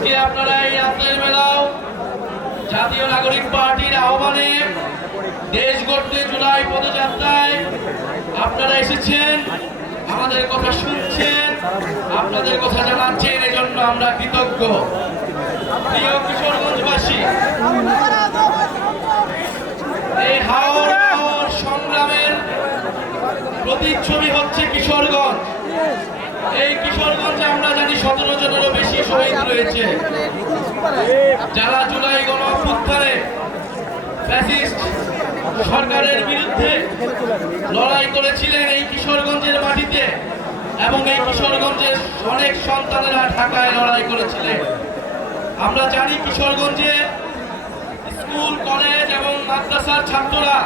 আজকে আপনারা এই রাতের বেলাও জাতীয় নাগরিক পার্টির আহ্বানে দেশ গড়তে জুলাই পদযাত্রায় আপনারা এসেছেন, আমাদের কথা শুনছেন, আপনাদের কথা জানাচ্ছেন, এজন্য আমরা কৃতজ্ঞ। প্রিয় কিশোরগঞ্জবাসী, এই হাওর সংগ্রামের প্রতিচ্ছবি হচ্ছে কিশোরগঞ্জ। এই কিশোরগঞ্জে আমরা জানি 17 জনেরও বেশি শহীদ রয়েছে, যারা জুলাই গণ অভ্যুত্থানে ফ্যাসিস্ট সরকারের বিরুদ্ধে লড়াই করেছিলেন এই কিশোরগঞ্জের মাটিতে, এবং এই কিশোরগঞ্জের অনেক সন্তানেরা ঢাকায় লড়াই করেছিলেন। আমরা জানি কিশোরগঞ্জে স্কুল, কলেজ এবং মাদ্রাসার ছাত্ররা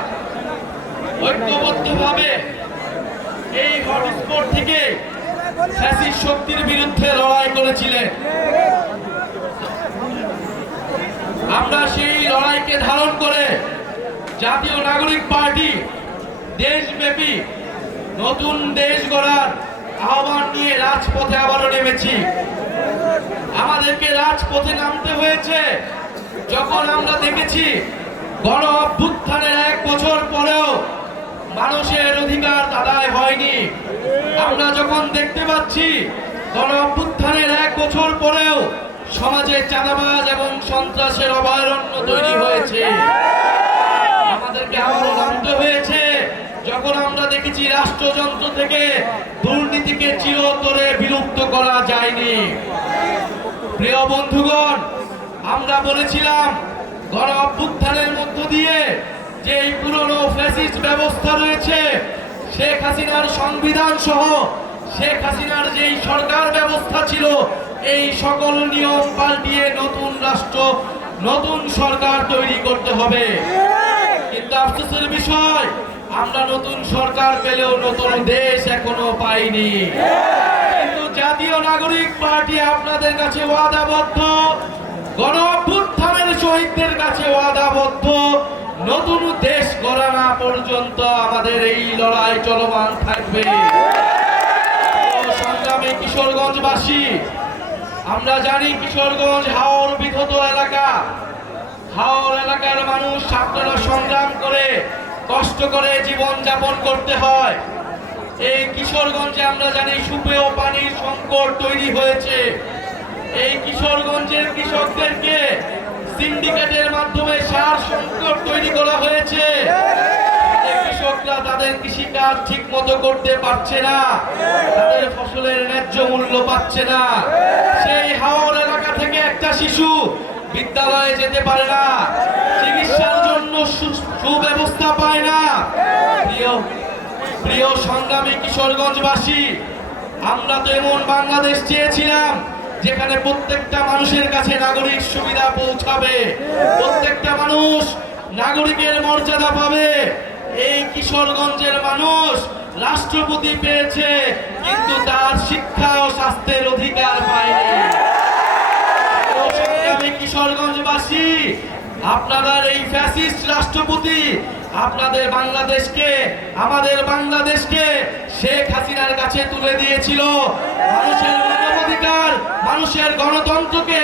ঐক্যবদ্ধভাবে এই হটস্পট থেকে ফ্যাসিস্ট শক্তির বিরুদ্ধে লড়াই করেছিলেন। আমরা সেই লড়াইকে ধারণ করে জাতীয় নাগরিক পার্টি দেশব্যাপী নতুন দেশ গড়ার আহ্বান নিয়ে রাজপথে আবারও নেমেছি। আমাদেরকে রাজপথে নামতে হয়েছে যখন আমরা দেখেছি গণ অভ্যুত্থানের 1 বছর পরেও মানুষের অধিকার আদায় হয়নি। আমরা যখন দেখতে পাচ্ছি গণ অভ্যুত্থানের 1 বছর পরেও সমাজে চাঁদাবাজ এবং সন্ত্রাসের অভয়ারণ্য তৈরি হয়েছে। আমাদেরকে আবারও নামতে হয়েছে যখন আমরা দেখেছি রাষ্ট্রযন্ত্র থেকে দুর্নীতিকে চিরতরে বিলুপ্ত করা যায়নি। প্রিয় বন্ধুগণ, আমরা বলেছিলাম গণ অভ্যুত্থানের মধ্য দিয়ে যে এই পুরনো ফ্যাসিস্ট ব্যবস্থা রয়েছে, শেখ হাসিনার সংবিধান সহ শেখ হাসিনার যেই সরকার ব্যবস্থা ছিল, এই সকল নিয়ম পাল্টিয়ে নতুন রাষ্ট্র, নতুন সরকার তৈরি করতে হবে। কিন্তু আফসোসের বিষয়, আমরা নতুন সরকার পেলেও নতুন দেশ এখনো পাইনি। কিন্তু জাতীয় নাগরিক পার্টি আপনাদের কাছে ওয়াদাবদ্ধ, গণ অভ্যুত্থানের শহীদদের কাছে ওয়াদাবদ্ধ, নতুন দেশ গড়া না পর্যন্ত আমাদের এই লড়াই চলমান থাকবে। সংগ্রামী কিশোরগঞ্জবাসী, আমরা জানি কিশোরগঞ্জ হাওর বিধত এলাকা। হাওর এলাকার মানুষ আপনারা সংগ্রাম করে কষ্ট করে জীবন যাপন করতে হয়। এই কিশোরগঞ্জে আমরা জানি সুপেয় পানির সংকট তৈরি হয়েছে। এই কিশোরগঞ্জের কৃষকদেরকে সিন্ডিকেটের মাধ্যমে সার সংকট তৈরি করা হয়েছে। কৃষকরা তাদের কৃষিকাজ ঠিক মতো করতে পারছে না, তাদের ফসলের ন্যায্য মূল্য পাচ্ছে না। সেই হাওর এলাকা থেকে একটা শিশু বিদ্যালয়ে যেতে পারে না, চিকিৎসার জন্য সুব্যবস্থা পায় না। প্রিয় সংগ্রামী কিশোরগঞ্জবাসী, আমরা তো এমন বাংলাদেশ চেয়েছিলাম যেখানে প্রত্যেকটা মানুষের কাছে নাগরিক সুবিধা পৌঁছাবে, প্রত্যেকটা মানুষ নাগরিকের মর্যাদা পাবে। এই কিশোরগঞ্জের মানুষ রাষ্ট্রপতি পেয়েছে, কিন্তু তার শিক্ষা ও স্বাস্থ্যের অধিকার পায়নি। কিশোরগঞ্জবাসী, আপনাদের এই ফ্যাসিস্ট রাষ্ট্রপতি আপনাদের বাংলাদেশকে, আমাদের বাংলাদেশকে শেখ হাসিনার কাছে তুলে দিয়েছিল। মানুষের মানবাধিকার, মানুষের গণতন্ত্রকে,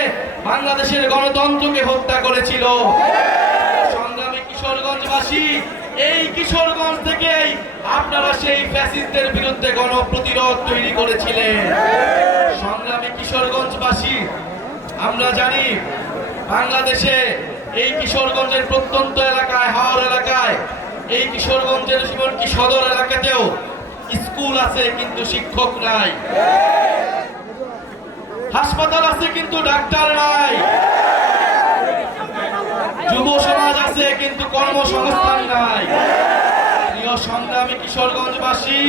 বাংলাদেশের গণতন্ত্রকে হত্যা করেছিল। সংগ্রামী কিশোরগঞ্জবাসী, এই কিশোরগঞ্জ থেকেই আপনারা সেই ফ্যাসিস্টদের বিরুদ্ধে গণপ্রতিরোধ তৈরি করেছিলেন। সংগ্রামী কিশোরগঞ্জবাসী, আমরা জানি বাংলাদেশে এই কিশোরগঞ্জের প্রত্যন্ত এলাকায়, হাওর এলাকায়, এই কিশোরগঞ্জের এমনকি সদর এলাকাতেও স্কুল আছে কিন্তু শিক্ষক নাই, হাসপাতাল আছে কিন্তু ডাক্তার নাই, যুব সমাজ আছে কিন্তু কর্মসংস্থান নাই। প্রিয় সংগ্রামী কিশোরগঞ্জবাসী,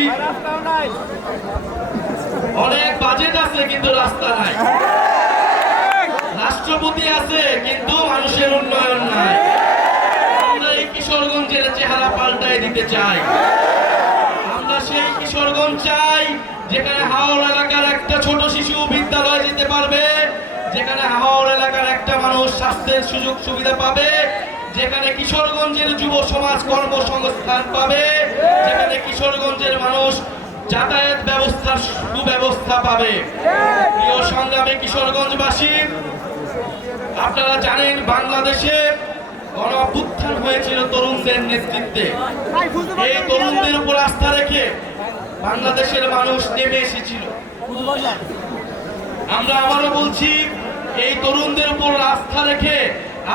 অনেক বাজেট আছে কিন্তু রাস্তা নাই, রাষ্ট্রপতি আছে কিন্তু মানুষের উন্নয়ন নাই। আমরা এই কিশোরগঞ্জের চেহারা পাল্টায় দিতে চাই। আমরা সেই কিশোরগঞ্জ চাই যেখানে হাওর এলাকার একটা ছোট শিশু বিদ্যালয়ে যেতে পারবে, যেখানে হাওর এলাকার একটা মানুষ স্বাস্থ্যের সুযোগ সুবিধা পাবে, যেখানে কিশোরগঞ্জের যুব সমাজ কর্মসংস্থান পাবে, যেখানে কিশোরগঞ্জের মানুষ যাতায়াত ব্যবস্থার সুব্যবস্থা পাবে। প্রিয় সংগ্রামী কিশোরগঞ্জবাসী, আপনারা জানেন বাংলাদেশে গণ অভ্যুত্থান হয়েছিল তরুণদের নেতৃত্বে। এই তরুণদের উপর আস্থা রেখে বাংলাদেশের মানুষ নেমে এসেছিল। আমরা আবারও বলছি, এই তরুণদের উপর আস্থা রেখে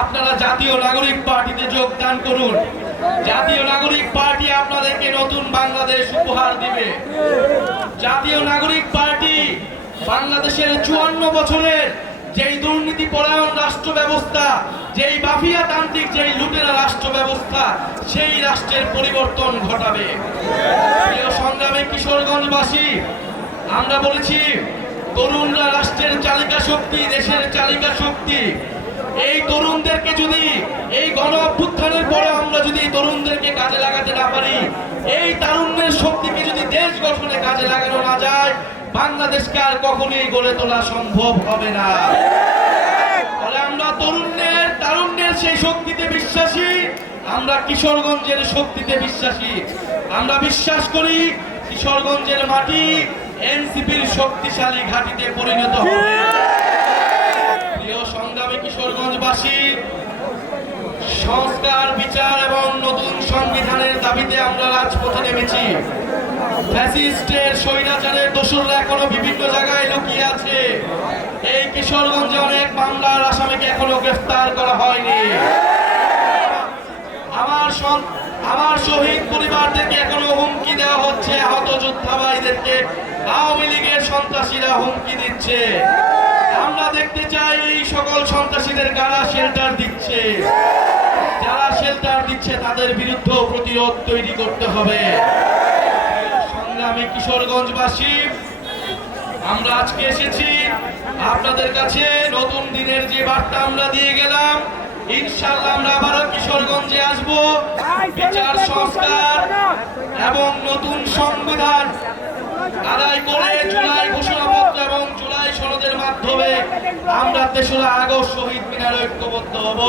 আপনারা জাতীয় নাগরিক পার্টিতে যোগদান করুন। জাতীয় নাগরিক পার্টি আপনাদেরকে নতুন বাংলাদেশ উপহার দিবে। জাতীয় নাগরিক পার্টি বাংলাদেশের 54 বছরের যেই দুর্নীতি পরায়ণ রাষ্ট্র ব্যবস্থা, যেই মাফিয়া তান্ত্রিক, যেই লুটেরা রাষ্ট্র ব্যবস্থা, সেই রাষ্ট্রের পরিবর্তন ঘটাবে। প্রিয় সংগ্রামী কিশোরগঞ্জবাসী, আমরা বলেছি তরুণরা রাষ্ট্রের চালিকা শক্তি, দেশের চালিকা শক্তি। এই তরুণদেরকে যদি এই গণ অভ্যুত্থানের পরে আমরা যদি তরুণদেরকে কাজে লাগাতে না পারি, এই তারুণ্যের শক্তিকে যদি দেশ গঠনে কাজে লাগানো না যায়, বাংলাদেশকে আর কখনোই গড়ে তোলা সম্ভব হবে না। ফলে আমরা তারুণ্যের সেই শক্তিতে বিশ্বাসী, আমরা কিশোরগঞ্জের শক্তিতে বিশ্বাসী। আমরা বিশ্বাস করি কিশোরগঞ্জের মাটি এনসিপির শক্তিশালী ঘাঁটিতে পরিণত হবে। প্রিয় সংগ্রামী কিশোরগঞ্জবাসী, সংস্কার, বিচার এবং নতুন সংবিধানের দাবিতে আমরা রাজপথে নেমেছি। ফ্যাসিস্টের স্বৈরাচারের দোসররা এখনো বিভিন্ন জায়গায় লুকিয়ে আছে। এই কিশোরগঞ্জে অনেক মামলার আসামিকে এখনো গ্রেফতার করা হয়নি। আমার শহীদ পরিবারদেরকে এখনো হুমকি দেওয়া হচ্ছে। আহত যোদ্ধা ভাইদেরকে আওয়ামী লীগের সন্ত্রাসীরা হুমকি দিচ্ছে। আমরা দেখতে চাই এই সকল সন্ত্রাসীদের কারা শেল্টার দিচ্ছে। যারা শেল্টার দিচ্ছে তাদের বিরুদ্ধে প্রতিরোধ তৈরি করতে হবে। সংগ্রামী কিশোরগঞ্জবাসী, আমরা আজকে এসেছি আপনাদের কাছে নতুন দিনের যে বার্তা আমরা দিয়ে গেলাম। ইনশাআল্লাহ আমরা আবারও কিশোরগঞ্জে আসব। বিচার, সংস্কার এবং নতুন সংবিধান আদায় করে জুলাই ঘোষণাপত্র এবং জুলাই সনদের মাধ্যমে আমরা ৩রা আগস্ট শহীদ মিনারে ঐক্যবদ্ধ হব।